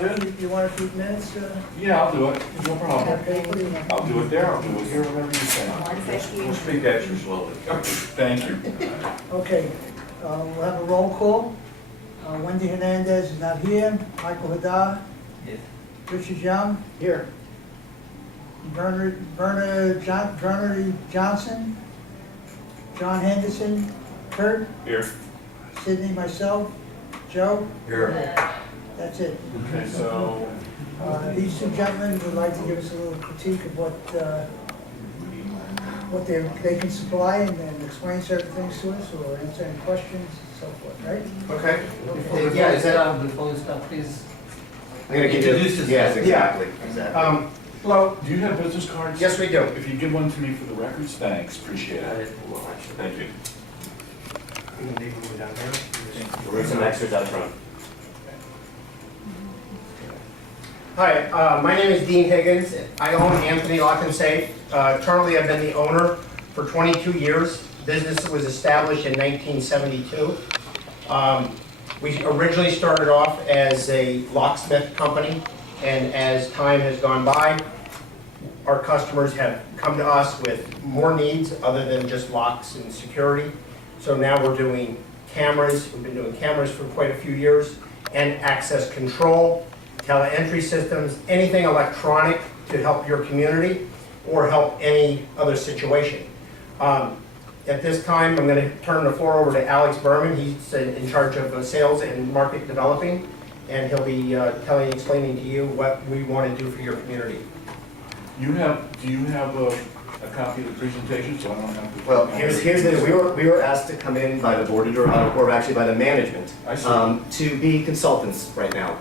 You want to keep minutes? Yeah, I'll do it, no problem. Okay, what do you want? I'll do it there, I'll do it here, whatever you say. We'll speak extra slowly. Thank you. Okay, we'll have a roll call. Wendy Hernandez is not here. Michael Hadar. Yes. Richard Young. Here. Verner Johnson. John Henderson. Kurt. Here. Sydney, myself. Joe. Here. That's it. Okay, so, These two gentlemen would like to give us a little critique of what they can supply and explain certain things to us or answer any questions and so forth, right? Okay. Before you start, please. I'm gonna give you, Introduce yourself. yes, exactly, exactly. hello, do you have business cards? Yes, we do. If you give one to me for the records, thanks, appreciate it. Thank you. You can leave them down here. There's some extras out front. Hi, my name is Dean Higgins. I own Anthony Lock and Safe. Currently, I've been the owner for 22 years. Business was established in 1972. We originally started off as a locksmith company, and as time has gone by, our customers have come to us with more needs other than just locks and security. So now we're doing cameras. We've been doing cameras for quite a few years, and access control, tele-entry systems, anything electronic to help your community or help any other situation. At this time, I'm going to turn the floor over to Alex Berman. He's in charge of sales and market developing, and he'll be explaining to you what we want to do for your community. Do you have a copy of the presentation, so I don't have to? Well, here's the, we were asked to come in by the board of directors, or actually by the management, I see. to be consultants right now.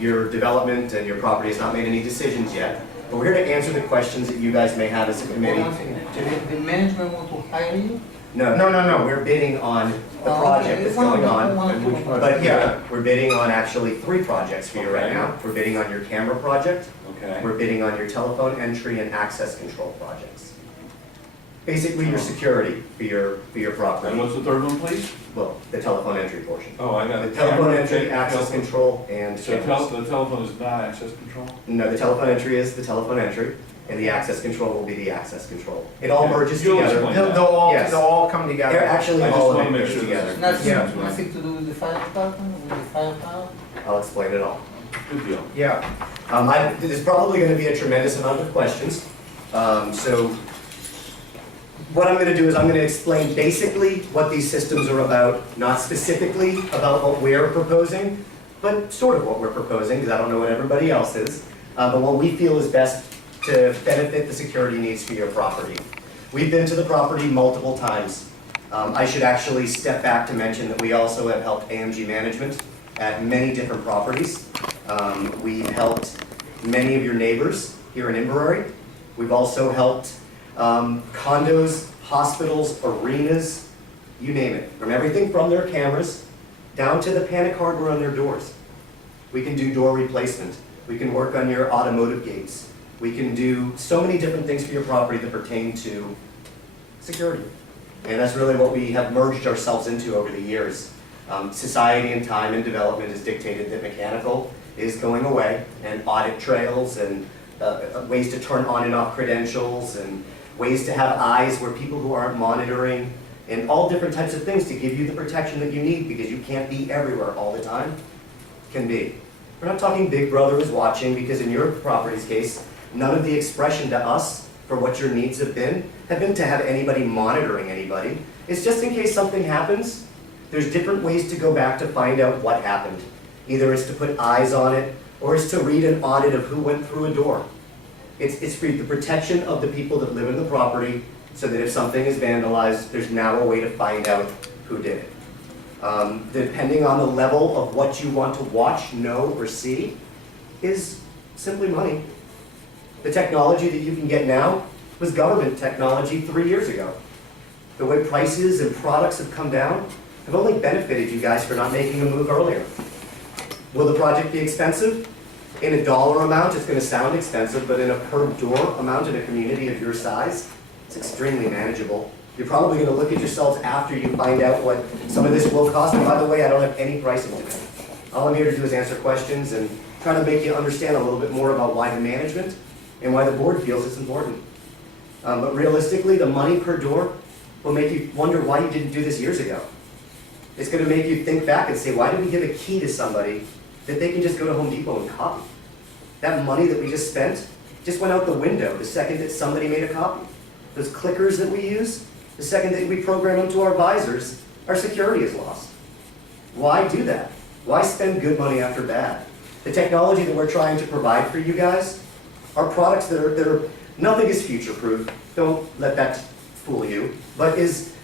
Your development and your property has not made any decisions yet, but we're here to answer the questions that you guys may have as a committee. The management want to hire you? No, we're bidding on the project that's going on. But yeah, we're bidding on actually 3 projects for you right now. We're bidding on your camera project. Okay. We're bidding on your telephone entry and access control projects. Basically, your security for your property. And what's the third one, please? Well, the telephone entry portion. Oh, I got The it. telephone entry, access control, and So cameras. the telephone is not access control? No, the telephone entry is the telephone entry, and the access control will be the access control. It all Okay. merges You'll together. explain. Yes. They'll all come They're together. actually I just all of wanna it make goes sure together. this- Nothing to do with the fire department, with the fire power? I'll explain it all. Good deal. Yeah. There's probably going to be a tremendous amount of questions. So what I'm going to do is I'm going to explain basically what these systems are about, not specifically about what we're proposing, but sort of what we're proposing, because I don't know what everybody else is, but what we feel is best to benefit the security needs for your property. We've been to the property multiple times. I should actually step back to mention that we also have helped AMG Management at many different properties. We've helped many of your neighbors here in Inverrary. We've also helped condos, hospitals, arenas, you name it. From everything from their cameras down to the panic hardware on their doors. We can do door replacement. We can work on your automotive gates. We can do so many different things for your property that pertain to security. And that's really what we have merged ourselves into over the years. Society and time and development has dictated that mechanical is going away, and audit trails and ways to turn on and off credentials and ways to have eyes where people who aren't monitoring and all different types of things to give you the protection that you need because you can't be everywhere all the time can be. We're not talking Big Brother is watching because in your property's case, none of the expression to us for what your needs have been to have anybody monitoring anybody. It's just in case something happens. There's different ways to go back to find out what happened. Either it's to put eyes on it, or it's to read an audit of who went through a door. It's for the protection of the people that live in the property, so that if something is vandalized, there's now a way to find out who did it. Depending on the level of what you want to watch, know, or see, is simply money. The technology that you can get now was government technology 3 years ago. The way prices and products have come down have only benefited you guys for not making a move earlier. Will the project be expensive? In a dollar amount, it's going to sound expensive, but in a per door amount in a community of your size, it's extremely manageable. You're probably going to look at yourselves after you find out what some of this will cost. And by the way, I don't have any pricing today. All I'm here to do is answer questions and try to make you understand a little bit more about why the management and why the board feels it's important. But realistically, the money per door will make you wonder why you didn't do this years ago. It's gonna make you think back and say, why did we give a key to somebody that they can just go to Home Depot and copy? That money that we just spent just went out the window the second that somebody made a copy. Those clickers that we use, the second that we program them to our visors, our security is lost. Why do that? Why spend good money after bad? The technology that we're trying to provide for you guys are products that are nothing is future-proof, don't let that fool you, but is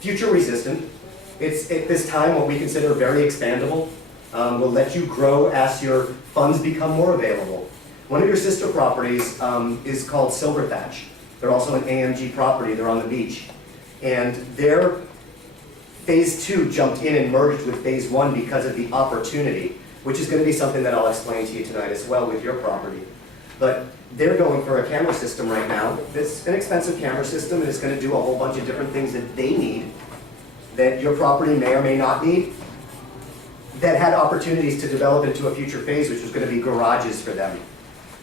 future resistant. It's at this time what we consider very expandable. Will let you grow as your funds become more available. One of your sister properties is called Silver Thatch. They're also an AMG property, they're on the beach. And their phase 2 jumped in and merged with phase 1 because of the opportunity, which is going to be something that I'll explain to you tonight as well with your property. But they're going for a camera system right now. It's an expensive camera system and it's going to do a whole bunch of different things that they need that your property may or may not need, that had opportunities to develop into a future phase, which was going to be garages for them.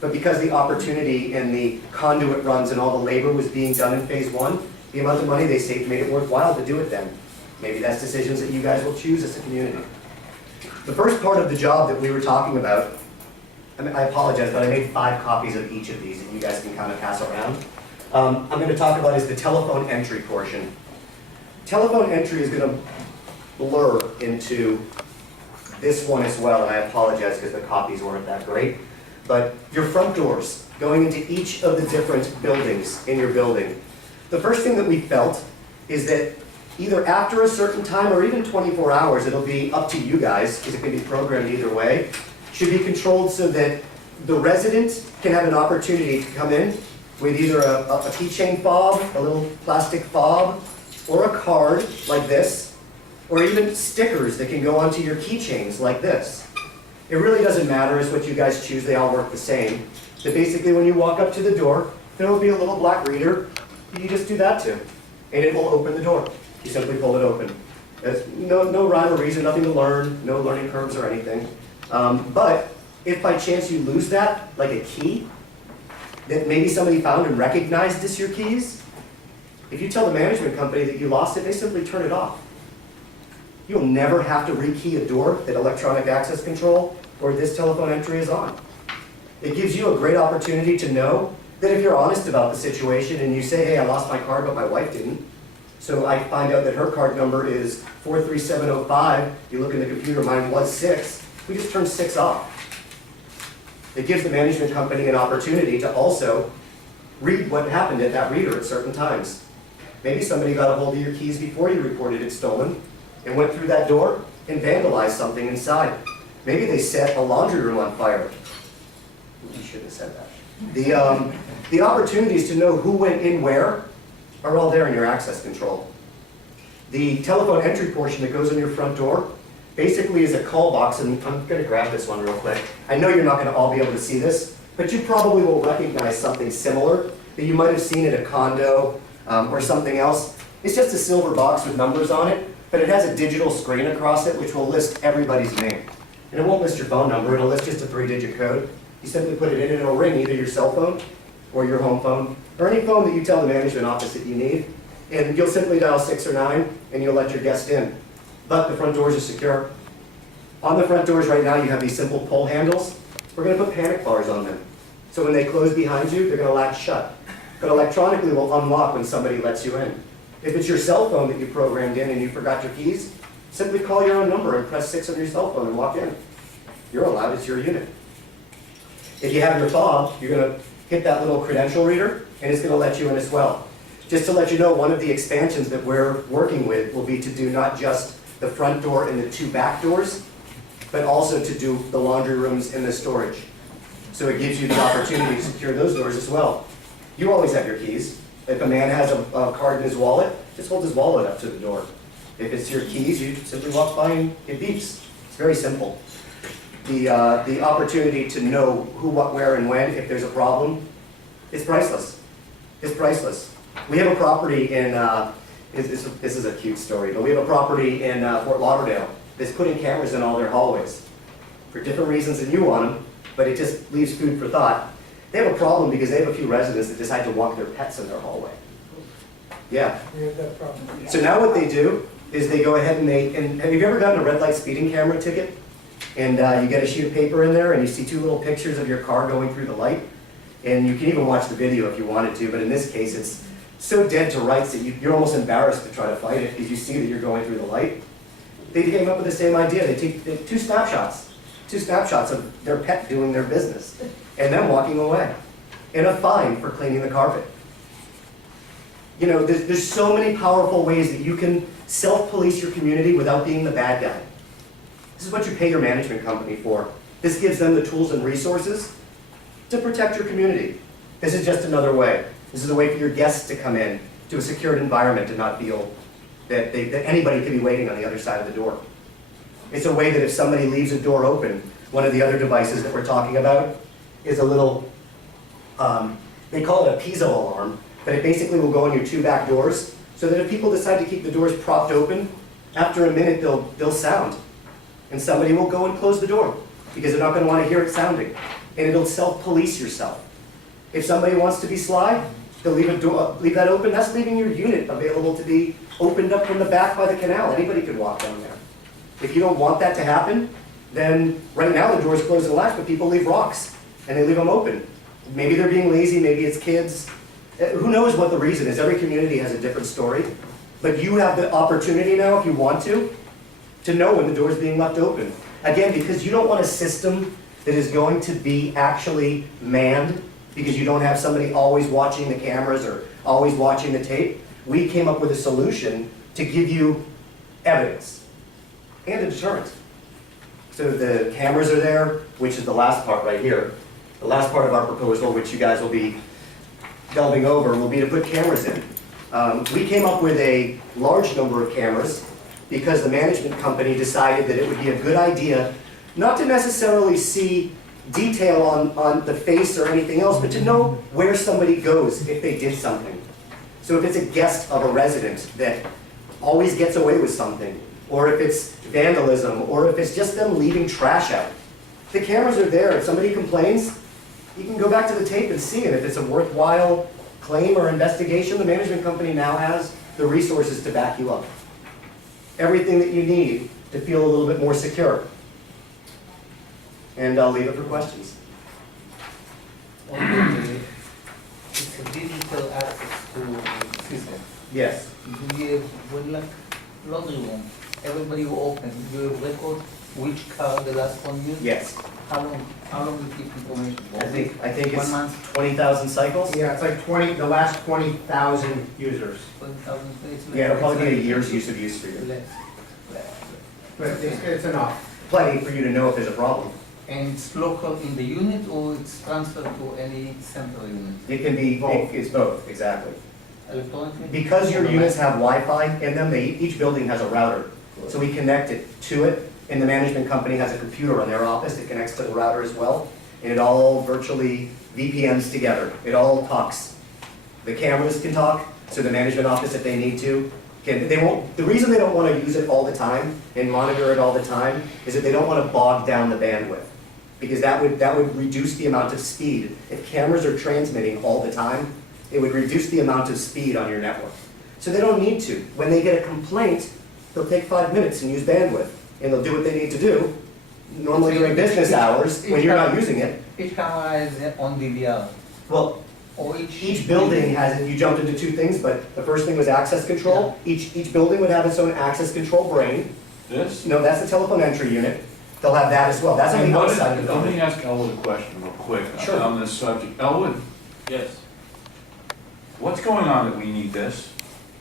But because the opportunity and the conduit runs and all the labor was being done in phase 1, the amount of money they saved made it worthwhile to do it then. Maybe that's decisions that you guys will choose as a community. The first part of the job that we were talking about, I apologize, but I made 5 copies of each of these that you guys can kind of pass around. I'm going to talk about is the telephone entry portion. Telephone entry is going to blur into this one as well, and I apologize because the copies weren't that great. But your front doors, going into each of the different buildings in your building. The first thing that we felt is that either after a certain time or even 24 hours, it'll be up to you guys, because it can be programmed either way, should be controlled so that the resident can have an opportunity to come in with either a keychain fob, a little plastic fob, or a card like this, or even stickers that can go onto your keychains like this. It really doesn't matter, it's what you guys choose, they all work the same. So basically when you walk up to the door, there will be a little black reader, you just do that to, and it will open the door. You simply pull it open. There's no rhyme or reason, nothing to learn, no learning curves or anything. But if by chance you lose that, like a key, that maybe somebody found and recognized as your keys, if you tell the management company that you lost it, they simply turn it off. You'll never have to rekey a door that electronic access control or this telephone entry is on. It gives you a great opportunity to know that if you're honest about the situation and you say, hey, I lost my card, but my wife didn't, so I find out that her card number is 43705, you look in the computer, mine was 6, we just turn 6 off. It gives the management company an opportunity to also read what happened at that reader at certain times. Maybe somebody got a hold of your keys before you reported it stolen and went through that door and vandalized something inside. Maybe they set a laundry room on fire. You shouldn't have said that. The opportunities to know who went in where are all there in your access control. The telephone entry portion that goes in your front door basically is a call box, and I'm going to grab this one real quick. I know you're not going to all be able to see this, but you probably will recognize something similar that you might have seen at a condo or something else. It's just a silver box with numbers on it, but it has a digital screen across it which will list everybody's name. And it won't list your phone number, it'll list just a 3-digit code. You simply put it in and it'll ring either your cell phone or your home phone, or any phone that you tell the management office that you need. And you'll simply dial 6 or 9 and you'll let your guest in. But the front doors are secure. On the front doors right now you have these simple pull handles. We're going to put panic bars on them. So when they close behind you, they're going to latch shut. But electronically will unlock when somebody lets you in. If it's your cell phone that you programmed in and you forgot your keys, simply call your own number and press 6 on your cell phone and walk in. You're allowed, it's your unit. If you have your fob, you're going to hit that little credential reader and it's going to let you in as well. Just to let you know, one of the expansions that we're working with will be to do not just the front door and the 2 back doors, but also to do the laundry rooms and the storage. So it gives you the opportunity to secure those doors as well. You always have your keys. If a man has a card in his wallet, just hold his wallet up to the door. If it's your keys, you simply walk by and it beeps. It's very simple. The opportunity to know who, what, where, and when, if there's a problem, is priceless. It's priceless. We have a property in, this is a cute story, but we have a property in Fort Lauderdale. that's putting cameras in all their hallways for different reasons than you want them, but it just leaves food for thought. They have a problem because they have a few residents that decide to walk their pets in their hallway. Yeah. We have that problem. So now what they do is they go ahead and have you ever gotten a red light speeding camera ticket? And you get a sheet of paper in there and you see two little pictures of your car going through the light. And you can even watch the video if you wanted to, but in this case it's so dead to rights that you're almost embarrassed to try to fight it because you see that you're going through the light. They came up with the same idea. They take two snapshots of their pet doing their business and then walking away. And a fine for cleaning the carpet. You know, there's so many powerful ways that you can self-police your community without being the bad guy. This is what you pay your management company for. This gives them the tools and resources to protect your community. This is just another way. This is a way for your guests to come in to a secured environment and not feel that anybody could be waiting on the other side of the door. It's a way that if somebody leaves a door open, one of the other devices that we're talking about is a little, they call it a piezo alarm, but it basically will go on your two back doors, so that if people decide to keep the doors propped open, after a minute they'll sound. And somebody will go and close the door, because they're not going to want to hear it sounding. And it'll self-police yourself. If somebody wants to be sly, they'll leave that open. That's leaving your unit available to be opened up from the back by the canal. Anybody could walk down there. If you don't want that to happen, then right now the door's closed and latched, but people leave rocks, and they leave them open. Maybe they're being lazy, maybe it's kids. Who knows what the reason is? Every community has a different story. But you have the opportunity now, if you want to know when the door is being left open. Again, because you don't want a system that is going to be actually manned, because you don't have somebody always watching the cameras or always watching the tape. We came up with a solution to give you evidence and a deterrent. So the cameras are there, which is the last part right here. The last part of our proposal, which you guys will be delving over, will be to put cameras in. We came up with a large number of cameras because the management company decided that it would be a good idea not to necessarily see detail on the face or anything else, but to know where somebody goes if they did something. So if it's a guest of a resident that always gets away with something, or if it's vandalism, or if it's just them leaving trash out, the cameras are there. If somebody complains, you can go back to the tape and see it. If it's a worthwhile claim or investigation, the management company now has the resources to back you up. Everything that you need to feel a little bit more secure. And I'll leave it for questions. Okay, it's a digital access to system. Yes. Do you have, when like laundry room, everybody who opens, do you have record which car the last one used? Yes. How long do you keep information for? I think 1 it's month, 20,000 cycles. Yeah, it's like the last 20,000 users. 20,000 places? Yeah, it'll probably be a year's use of use for you. Less. But it's enough. Plenty for you to know if there's a problem. And it's local in the unit or it's transferred to any central unit? It can be, Both. it's both, exactly. Electronically? Because your units have Wi-Fi in them, each building has a router. So we connect it to it, and the management company has a computer in their office that connects to the router as well. And it all virtually VPNs together. It all talks. The cameras can talk, so the management office, if they need to, the reason they don't want to use it all the time and monitor it all the time is that they don't want to bog down the bandwidth. Because that would reduce the amount of speed. If cameras are transmitting all the time, it would reduce the amount of speed on your network. So they don't need to. When they get a complaint, they'll take 5 minutes and use bandwidth. And they'll do what they need to do, normally during business hours, when you're not using it. Each camera is on DVR. Well, Or each building has, you jumped into two things, but the first thing was access control. Each building would have its own access control brain. This? No, that's the telephone entry unit. They'll have that as well. That's on And the what is- outside of the Let me building. ask Elwood a question real quick Sure. on this subject. Elwood, Yes. what's going on that we need this?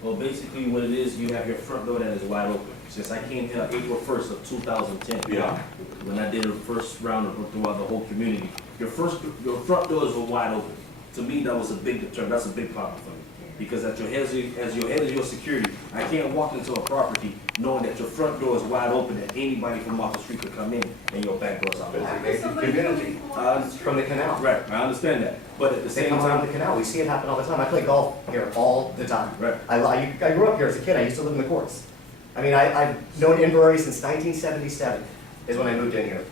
Well, basically what it is, you have your front door that is wide open. Since I came here April 1st of 2010. Yeah. When I did the first round of throughout the whole community, your front doors were wide open. To me, that was a big deterrent. That's a big problem for me. Because as your head is your security, I can't walk into a property knowing that your front door is wide open and anybody from off the street could come in and your back door's out. Community, from the canal. Right, I understand that. But at the They same come around time, the canal. We see it happen all the time. I play golf here all the time. Right. I grew up here as a kid. I used to live in the courts. I mean, I've known Inverrary since 1977 is when I moved in here.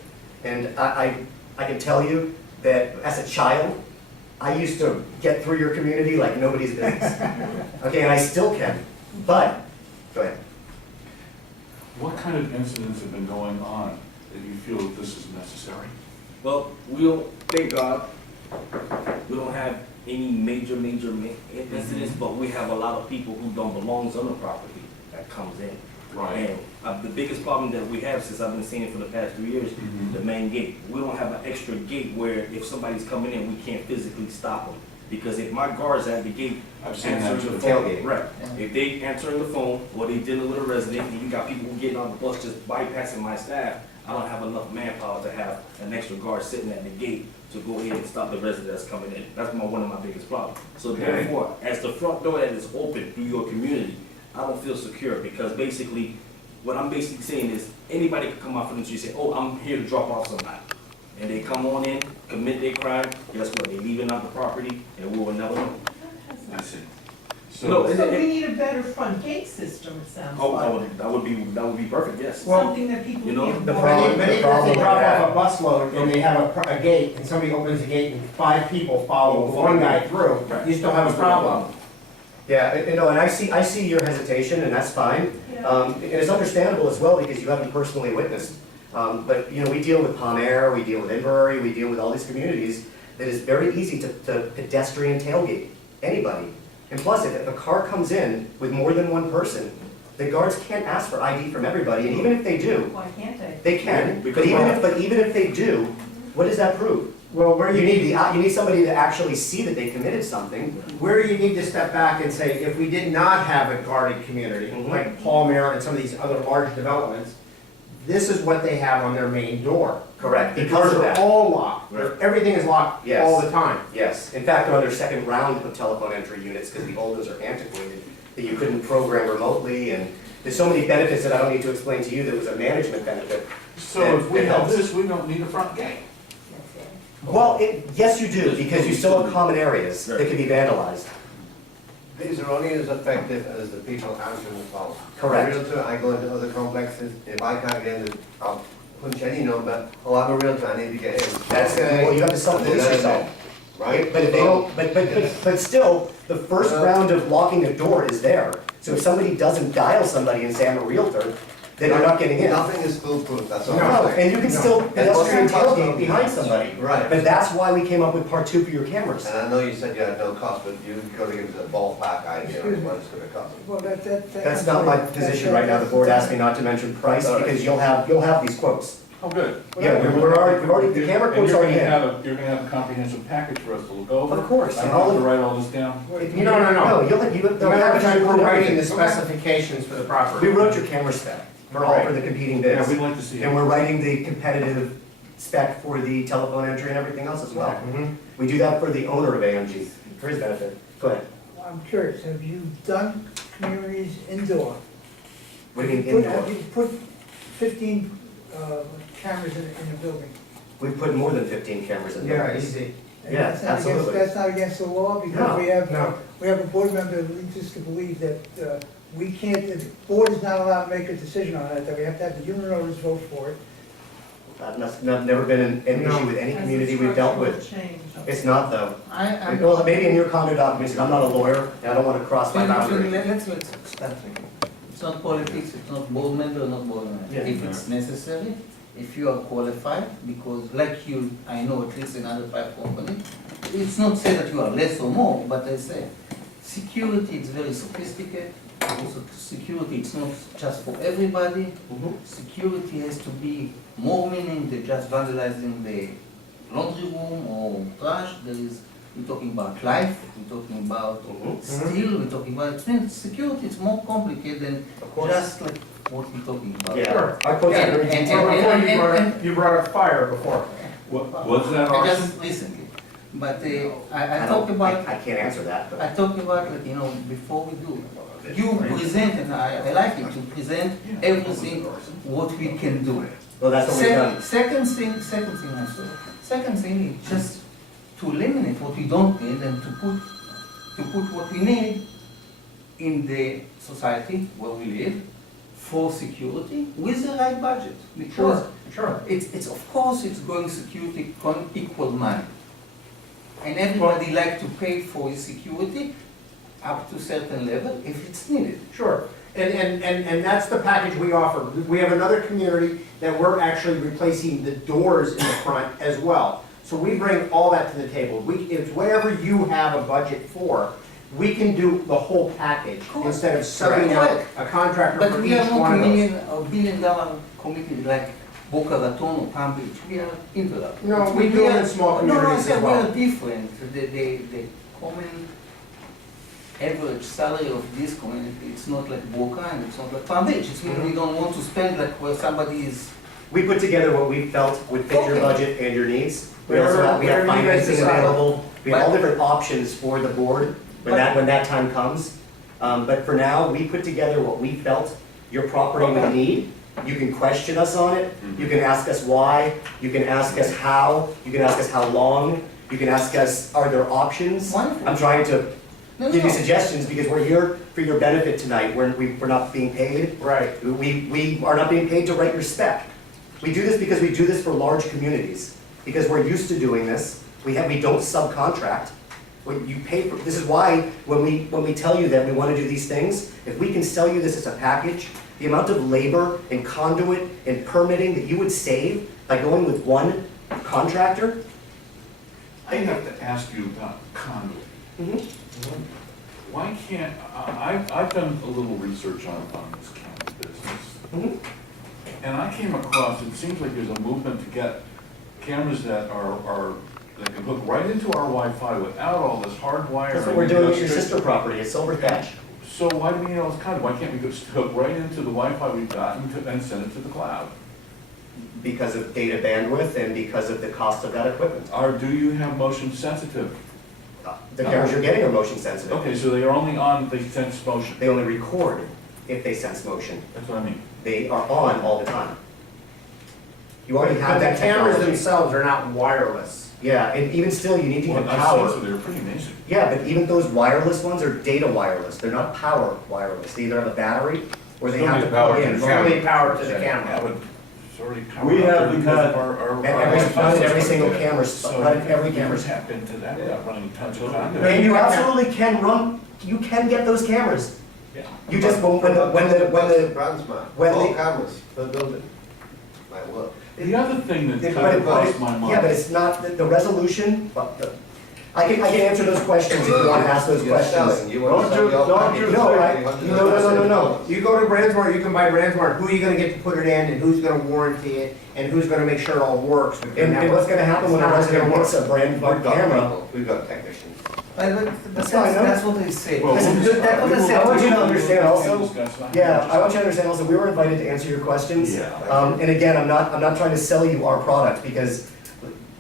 And I can tell you that as a child, I used to get through your community like nobody's business. Okay, and I still can, but, go ahead. What kind of incidents have been going on that you feel that this is necessary? Well, we don't, thank God, we don't have any major incidents, but we have a lot of people who don't belong on the property that comes in. Right. And the biggest problem that we have, since I've been seeing it for the past 3 years, the main gate. We don't have an extra gate where if somebody's coming in, we can't physically stop them. Because if my guards at the gate I've seen that answering too. the phone, Tailgate. right, if they answering the phone, or they dealing with a resident, and you got people who getting on the bus just bypassing my staff, I don't have enough manpower to have an extra guard sitting at the gate to go ahead and stop the resident that's coming in. That's one of my biggest problems. So Okay. therefore, as the front door that is open through your community, I don't feel secure, because basically, what I'm basically saying is, anybody can come out from the street and say, oh, I'm here to drop off somebody. And they come on in, commit their crime, guess what, they leaving out the property, and we will never know. I see. No, So, So we need a better front gate system, it sounds Oh, like. that would be perfect, yes. Well, Something that people you know, can the walk. problem- But even if problem they with drop that- off a busload and they have a gate, and somebody opens the gate and 5 people follow one guy through, you still have a problem. Yeah, and I see your hesitation, and that's fine. And it's understandable as well, because you haven't personally witnessed. But, you know, we deal with Palm Air, we deal with Inverrary, we deal with all these communities, that is very easy to pedestrian tailgate anybody. And plus, if a car comes in with more than one person, the guards can't ask for ID from everybody, and even if they do, Why can't they? they can, Because- but even if they do, what does that prove? Well, where You you need, need somebody to actually see that they committed something. where you need to step back and say, if we did not have a guarded community, Mhm. like Palmer and some of these other large developments, this is what they have on their main door. Correct, The because doors of are that. all locked. Right. Everything is locked Yes. all the time. Yes, in fact, they're on their second round of telephone entry units because the old ones are antiquated, that you couldn't program remotely, and there's so many benefits that I don't need to explain to you, that was a management benefit. so if we have this, we don't need a front gate. Well, yes, you do, because you still have common areas that can be vandalized. These are only as effective as the people answering the phone. Correct. I'm a realtor, I go into other complexes, if I can't get in, I'll punch any number, oh, I'm a realtor, I need to get in. That's, well, you have to self-police yourself. Right? But if they don't, but still, the first round of locking a door is there. So if somebody doesn't dial somebody and say, I'm a realtor, then they're not getting in. Nothing is foolproof, that's all No, I'm saying. and you can still pedestrian tailgate behind somebody. Right. But that's why we came up with part 2 for your cameras. And I know you said you had no cost, but you've got to give us a ballpark idea of what it's gonna cost. Well, That's not my position right now. The board asked me not to mention price because you'll have these quotes. Oh, good. Yeah, we've already, the camera And quotes you're are gonna in. you're gonna have a comprehensive package for us to look over? Of course, I and don't all have to of, write all this down? No, you'll The matter of fact, we're writing the We specifications for the property. wrote your camera spec for all for the competing Yeah, bids. we'd like to see And it. we're writing the competitive spec for the telephone entry and everything else as well. Mhm. We do that for the owner of AMG, for his benefit. Go ahead. I'm curious, have you done communities indoor? What do you mean indoor? Have you put 15 cameras in a building? We put more than 15 cameras in there. Yeah, easy. And Yeah, that's not against- absolutely. That's not against the law, No, because no. we have a board member that leads us to believe that we can't, the board is not allowed to make a decision on it, that we have to have the unit owners vote for it. That's never been an issue with any community we've dealt with. It's not though. I, Well, maybe in your condo documents, I'm not a lawyer, and I don't want to cross my boundary. Let's start again. It's not politics, it's not board member, not board member. Yeah. If it's necessary, if you are qualified, because like you, I know at least in other 5 companies, it's not say that you are less or more, but I say, security is very sophisticated. Also, security, it's not just for everybody. Mhm. Security has to be more meaning than just vandalizing the laundry room or trash. There is, we're talking about life, we're talking about Mhm. steel, we're talking about, it means security is more complicated than Of course. just like what we're talking about. Yeah, Sure. our quotes are And- very and- detailed. Well, before you brought up fire before. Was that I arson? just recently, but I talk about, I can't answer that, but. I talk about, like, you know, before we do, you present, and I like it, to present everything, what we can do. Well, that's what we've done. Second thing, I saw. Second thing is just to eliminate what we don't need and to put what we need in the society where we live. for security with the right budget. Because Sure. it's of course, it's going security equal money. And everybody like to pay for his security up to certain level if it's needed. Sure, and that's the package we offer. We have another community that we're actually replacing the doors in the front as well. So we bring all that to the table. It's whatever you have a budget for, we can do the whole package Correct. instead of subbing out Correct. a contractor But for we are each not one a of those. $1 billion community like Boca Raton or Palm Beach. We are Inverrary. No, we do it in small communities No, I as said we well. are different. The common average salary of this community, it's not like Boca and it's not like Palm Beach. It's we don't want to spend like where somebody is. We put together what we felt would fit your Okay. budget and your needs. We also have, we have Whatever you guys financing decide. available, we have all But- different options for the board when that time comes. But for now, we put together what we felt your property would need. You can question us on it, you can ask us why, you can ask us how, you can ask us how long, you can ask us, are there options? Wonderful. I'm trying to No, give you no. suggestions because we're here for your benefit tonight, we're not being paid. Right. We are not being paid to write your spec. We do this because we do this for large communities, because we're used to doing this. We don't subcontract. When you pay for, this is why when we tell you that we want to do these things, if we can sell you this as a package, the amount of labor and conduit and permitting that you would save by going with one contractor. I have to ask you about conduit. Why can't, I've done a little research on this county business. Mhm. And I came across, it seems like there's a movement to get cameras that that can hook right into our Wi-Fi without all this hard wiring. That's what we're doing with your sister property at Silver Thatch. So why do we need all this conduit? Why can't we just hook right into the Wi-Fi we've got and send it to the cloud? Because of data bandwidth and because of the cost of that equipment. Or do you have motion sensitive? The cameras you're getting are motion sensitive. Okay, so they are only on if they sense motion. They only record if they sense motion. That's what I mean. They are on all the time. You already have But that the cameras technology. themselves are not wireless. Yeah, and even still, you need to Well, get I've power. seen, so they're pretty amazing. Yeah, but even those wireless ones are data wireless. They're not power wireless. They either have a battery or they Still have need to power plug to in. the Only power to the Yeah, camera. but it's already powered We up there haven't because had- of our And Wi-Fi not every system. single camera, So not you every can camera. tap into that without running tons of And conduit. you absolutely can run, you can get those cameras. Yeah. You just, when the, Brand smart, when all they- cameras per building, might work. The other thing that but kind it- of but crossed it- my mind. yeah, but it's not, the resolution, I can answer those questions if you want to ask those You're questions. selling, you want to Don't sell you- your don't package. you No, say- I- no. You go to Brandsmart, you can buy Brandsmart, who are you gonna get to put it in, and who's gonna warranty it, and who's gonna make sure it all works with your And network? what's gonna happen when a It's not resident gonna gets a brand new We've got camera? people, we've got technicians. That's fine, no? That's what I said. Well, That's we'll what I discuss- said. I want you to we'll understand also- discuss that. Yeah, I want you to understand also, we were invited to answer your questions. Yeah. And again, I'm not trying to sell you our product, because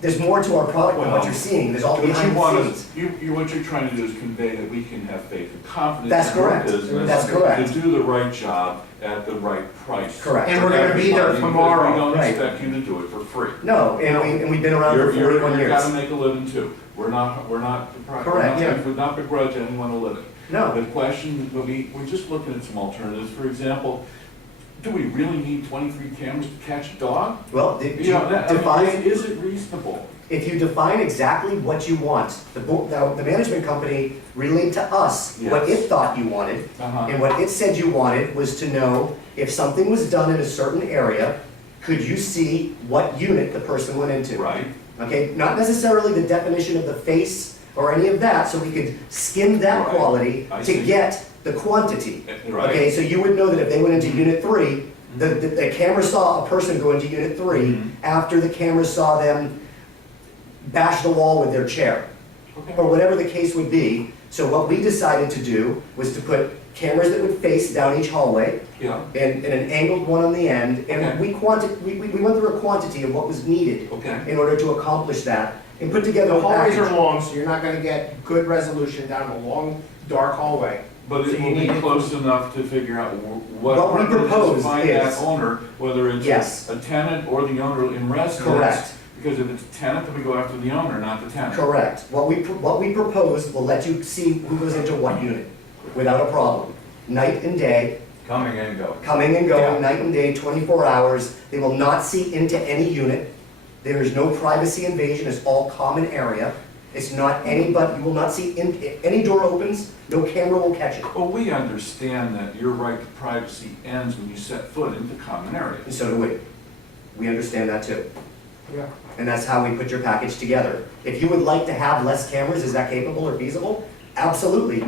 there's more to our product than what Well, you're seeing, there's all What you behind want the is, scenes. what you're trying to do is convey that we can have faith and confidence. That's in your correct. business That's correct. To do the right job at the right price. Correct. And we're gonna be there Everybody, because tomorrow. We don't Right. expect you to do it for free. No, and we've been around for 41 You years. gotta make a living too. We're not, Correct, yeah. we would not begrudge anyone a living. No, The question, we're just looking at some alternatives. For example, do we really need 23 cameras to catch a dog? well, You know, I mean, define, is it reasonable? if you define exactly what you want, the management company relayed to us what Yes. it thought you wanted, Uh-huh. and what it said you wanted was to know if something was done in a certain area, could you see what unit the person went into? Right, Okay, not necessarily the definition of the face or any of that, so we could skim that Right. quality I to see. get the quantity. right. Okay, so you would know that if they went into unit 3, the camera saw a person go into unit 3 Mhm. after the camera saw them bash the wall with their chair, Okay. or whatever the case would be. So what we decided to do was to put cameras that would face down each hallway, Yeah, and an angled one on the end, and Okay. we went through a quantity of what was needed okay. in order to accomplish that, and put together The a hallways package. are long, so you're not gonna get good resolution down a long, dark hallway. But So it you will be need it- close enough to figure out what What we partner is to propose find that is- owner, whether it's Yes. a tenant or the owner in residence. Correct. Because if it's a tenant, then we go after the owner, not the tenant. Correct. What we propose will let you see who goes into what unit, without a problem. Night and day, Coming and going. coming and Yeah. going, night and day, 24 hours. They will not see into any unit. There is no privacy invasion, it's all common area. It's not anybody, you will not see, any door opens, no camera will catch it. Well, we understand that your right to privacy ends when you set foot into common areas. And so do we. We understand that too. Yeah. And that's how we put your package together. If you would like to have less cameras, is that capable or feasible? Absolutely.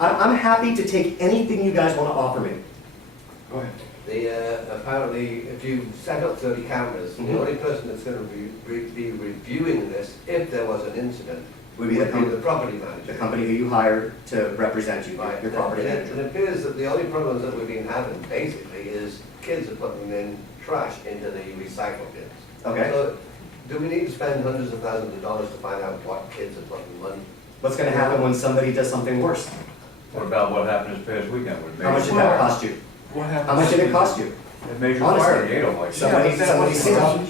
I'm happy to take anything you guys want to offer me. Go ahead. Apparently, if you set up 30 cameras, Mhm. the only person that's going to be reviewing this, if there was an incident, Would be the the property the manager. company who you hired to represent you, Right. your property And manager. it appears that the only problems that we've been having, basically, is kids are putting in trash into the recycle bins. Okay? So, do we need to spend hundreds of thousands of dollars to find out what kids are putting money? What's gonna happen when somebody does something worse? What about what happened this past weekend with How much did that cost you? What happens? How much did it cost you? It major Honestly. fire, they don't like Somebody- that. somebody see it.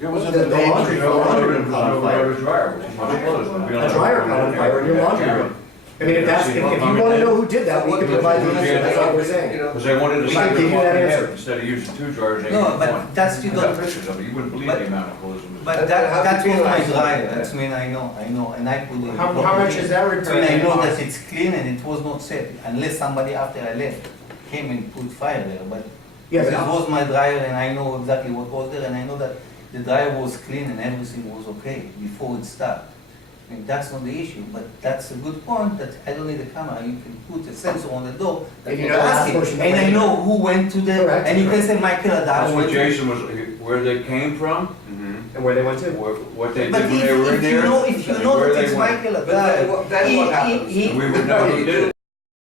It was in The the laundry, the laundry room On caught on fire. a dryer, which is much closer. We don't A have- dryer caught on fire in your laundry room. I mean, if that's, if you wanna know who did that, we can provide the answer, that's all we're saying. Because they wanted to We save can give them you what that they answer. had, instead of using 2 jars, they No, used but 1. that's you I got don't, pictures of it, you wouldn't believe but- the amount of collisions. but that was my dryer, Yeah. that's when I know, and I put it. How much is that That's when I know repair? that it's clean and it was not safe, unless somebody after I left came and put fire there, but Yeah, it but was my dryer and I know exactly what was there, and I know that the dryer was clean and everything was okay before it started. I mean, that's not the issue, but that's a good point, that I don't need a camera, you can put a sensor on the door. that And you will know the last ask it, portion that And I went in. know who went to the, Correct. and you can say Michael That's Adar what went. Jason was, where they came from, And where they went to? what they did But when they were in if there. you know, if you and know where that they it's went. Michael But then Adar, what happens? he, We would know who did it.